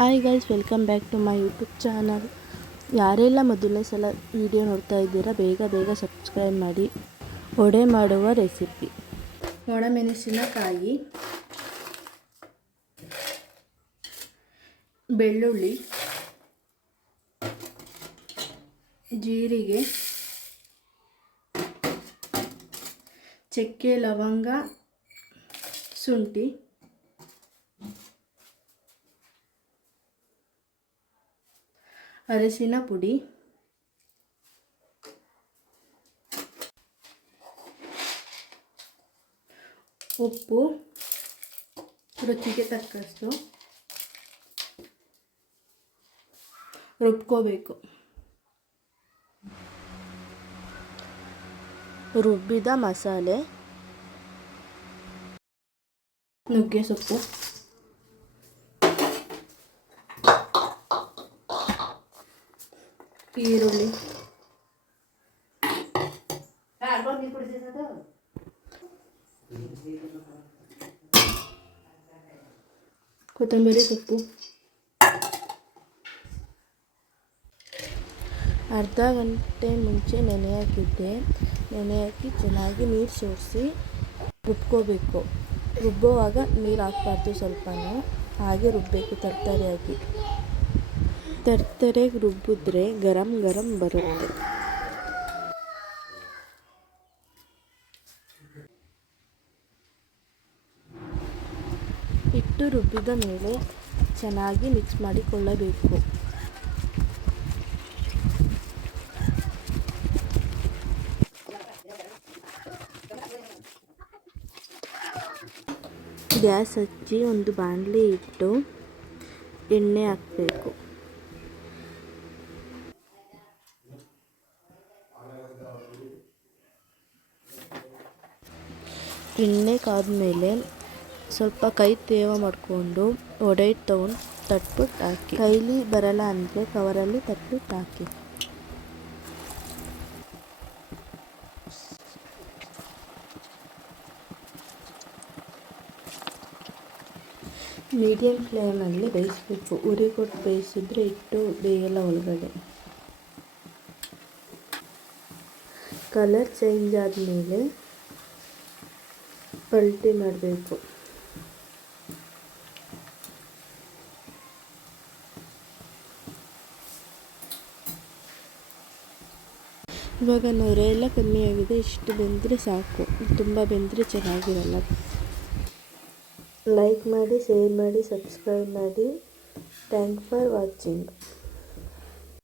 Hi guys, welcome back to my YouTube channel. ಯಾರೆಲ್ಲ ಮೊದಲನೇ ಸಲ ವಿಡಿಯೋ ನೋಡ್ತಾ ಇದ್ದೀರಾ ಬೇಗ ಸಬ್ಸ್ಕ್ರೈಬ್ ಮಾಡಿ. ವಡೆ ಮಾಡುವ ರೆಸಿಪಿ: ಒಣಮೆಣಸಿನಕಾಯಿ, ಬೆಳ್ಳುಳ್ಳಿ, ಜೀರಿಗೆ, ಚಕ್ಕೆ, ಲವಂಗ, ಶುಂಠಿ, ಅರಸಿನ ಪುಡಿ, ಉಪ್ಪು ರುಚಿಗೆ ತಕ್ಕಷ್ಟು, ರುಬ್ಕೋಬೇಕು. ರುಬ್ಬಿದ ಮಸಾಲೆ: ನುಗ್ಗೆ ಸೊಪ್ಪು, ಈರುಳ್ಳಿ, ಕೊತ್ತಂಬರಿ ಸೊಪ್ಪು. ಅರ್ಧ ಗಂಟೆ ಮುಂಚೆ ನೆನೆ ಹಾಕಿ ಚೆನ್ನಾಗಿ ನೀರು ಸೋರಿಸಿ ರುಬ್ಕೋಬೇಕು. ರುಬ್ಬುವಾಗ ನೀರು ಹಾಕಬಾರ್ದು, ಸ್ವಲ್ಪನೂ ಹಾಗೆ ರುಬ್ಬಬೇಕು. ತರ್ತರೆಗೆ ರುಬ್ಬಿದ್ರೆ ಗರಂ ಬರುತ್ತೆ. ಹಿಟ್ಟು ರುಬ್ಬಿದ ಮೇಲೆ ಚೆನ್ನಾಗಿ ಮಿಕ್ಸ್ ಮಾಡಿಕೊಳ್ಳಬೇಕು. ಗ್ಯಾಸ್ ಹಚ್ಚಿ ಒಂದು ಬಾಣಲಿ ಇಟ್ಟು ಎಣ್ಣೆ ಹಾಕಬೇಕು. ಎಣ್ಣೆ ಕಾದ್ಮೇಲೆ ಸ್ವಲ್ಪ ಕೈ ತೇವ ಮಾಡಿಕೊಂಡು ವಡೆ ಹಿಟ್ಟು ತೊಗೊಂಡು ತಟ್ಬಿಟ್ಟು ಹಾಕಿ. ಕೈಲಿ ಬರಲ್ಲ ಅಂದರೆ ಕವರಲ್ಲಿ ತಟ್ಬಿಟ್ಟು ಹಾಕಿ. ಮೀಡಿಯಂ ಫ್ಲೇಮಲ್ಲಿ ಬೇಯಿಸಬೇಕು. ಉರಿ ಕೊಟ್ಟು ಬೇಯಿಸಿದ್ರೆ ಹಿಟ್ಟು ಬೇಯಲ್ಲ ಒಳಗಡೆ. ಕಲರ್ ಚೇಂಜ್ ಆದಮೇಲೆ ಪಲ್ಟಿ ಮಾಡಬೇಕು. ಇವಾಗ ನೊರೆ ಎಲ್ಲ ಕಮ್ಮಿ ಆಗಿದೆ. ಇಷ್ಟು ಬೆಂದರೆ ಸಾಕು, ತುಂಬ ಬೆಂದರೆ ಚೆನ್ನಾಗಿರಲ್ಲ. ಲೈಕ್ ಮಾಡಿ, ಶೇರ್ ಮಾಡಿ, ಸಬ್ಸ್ಕ್ರೈಬ್ ಮಾಡಿ. Thank for watching.